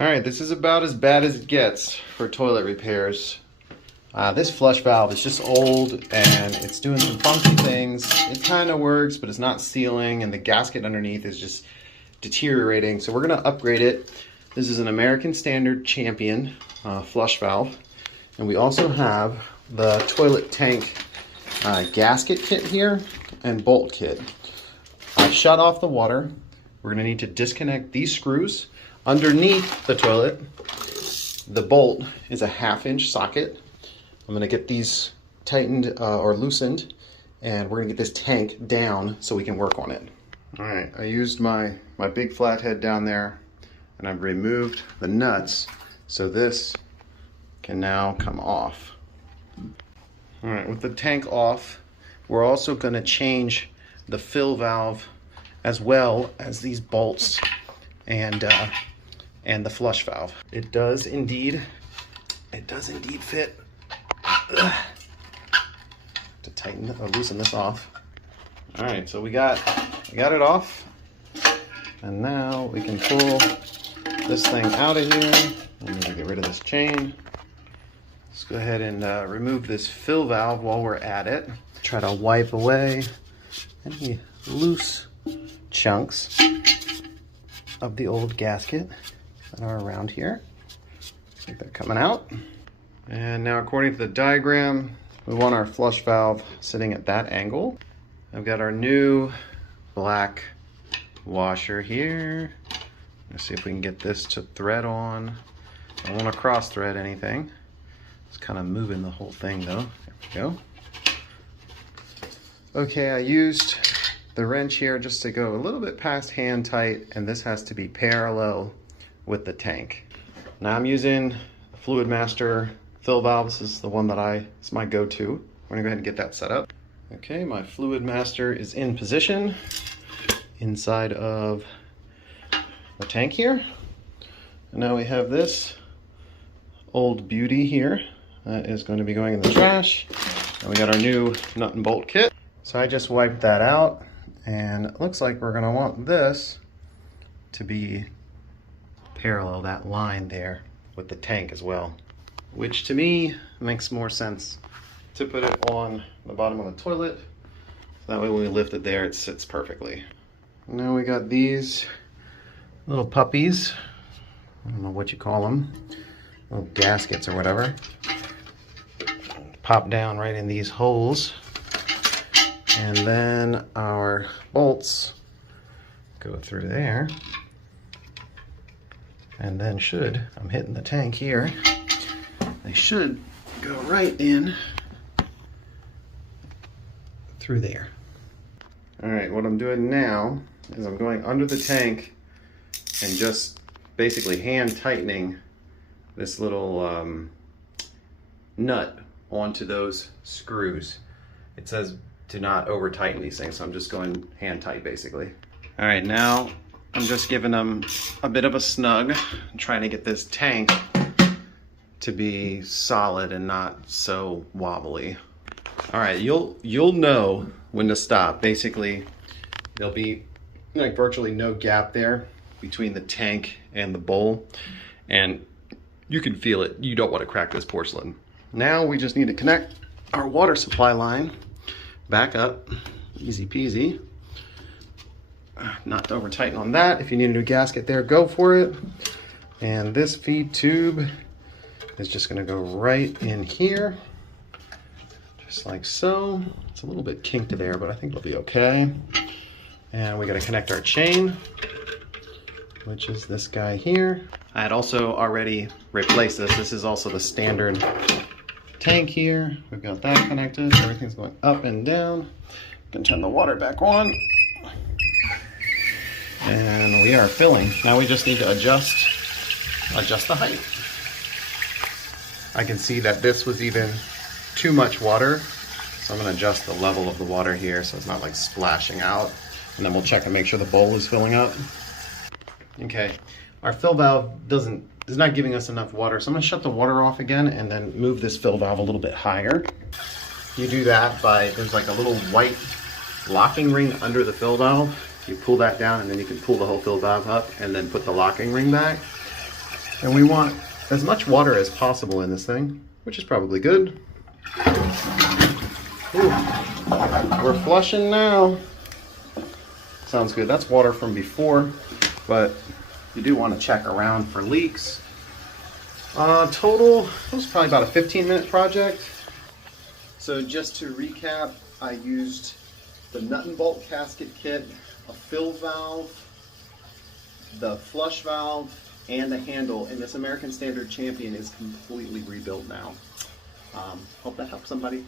All right, this is about as bad as it gets for toilet repairs. This flush valve is just old and it's doing some funky things. It kind of works, but it's not sealing, and the gasket underneath is just deteriorating. So we're gonna upgrade it. This is an American Standard Champion flush valve. And we also have the toilet tank gasket kit here and bolt kit. I shut off the water. We're gonna need to disconnect these screws. Underneath the toilet, the bolt is a 1/2-inch socket. I'm gonna get these tightened or loosened, and we're gonna get this tank down so we can work on it. All right, I used my big flathead down there, and I've removed the nuts, so this can now come off. All right, with the tank off, we're also gonna change the fill valve as well as these bolts and the flush valve. It does indeed fit. To tighten or loosen this off. All right, so we got it off, and now we can pull this thing out of here. We need to get rid of this chain. Let's go ahead and remove this fill valve while we're at it. Try to wipe away any loose chunks of the old gasket that are around here. I think they're coming out. And now, according to the diagram, we want our flush valve sitting at that angle. I've got our new black washer here. Let's see if we can get this to thread on. I don't want to cross thread anything. It's kind of moving the whole thing though. There we go. Okay, I used the wrench here just to go a little bit past hand tight, and this has to be parallel with the tank. Now I'm using the Fluidmaster fill valve. This is the one that it's my go-to. We're gonna go ahead and get that set up. Okay, my Fluidmaster is in position inside of the tank here. And now we have this old beauty here that is going to be going in the trash. And we got our new nut and bolt kit. So I just wiped that out, and it looks like we're gonna want this to be parallel, that line there, with the tank as well, which to me makes more sense to put it on the bottom of the toilet. So that way when we lift it there, it sits perfectly. Now we got these little puppies. I don't know what you call them. Little gaskets or whatever. Pop down right in these holes. And then our bolts go through there. And then I'm hitting the tank here, they should go right in through there. All right, what I'm doing now is I'm going under the tank and just basically hand tightening this little nut onto those screws. It says to not over tighten these things, so I'm just going hand tight basically. All right, now I'm just giving them a bit of a snug, trying to get this tank to be solid and not so wobbly. All right, you'll know when to stop. Basically, there'll be like virtually no gap there between the tank and the bowl, and you can feel it. You don't want to crack this porcelain. Now we just need to connect our water supply line back up, easy peasy. Not to over tighten on that. If you need a new gasket there, go for it. And this feed tube is just gonna go right in here, just like so. It's a little bit kinked there, but I think it'll be okay. And we gotta connect our chain, which is this guy here. I had also already replaced this. This is also the standard tank here. We've got that connected. Everything's going up and down. We can turn the water back on. And we are filling. Now we just need to adjust the height. I can see that this was even too much water, so I'm gonna adjust the level of the water here so it's not like splashing out. And then we'll check and make sure the bowl is filling up. Okay, our fill valve is not giving us enough water, so I'm gonna shut the water off again and then move this fill valve a little bit higher. You do that by, there's like a little white locking ring under the fill valve. You pull that down and then you can pull the whole fill valve up and then put the locking ring back. And we want as much water as possible in this thing, which is probably good. Ooh. We're flushing now. Sounds good. That's water from before, but you do want to check around for leaks. Total, it was probably about a 15-minute project. So just to recap, I used the nut and bolt gasket kit, a fill valve, the flush valve, and the handle, and this American Standard Champion is completely rebuilt now. Hope that helps somebody.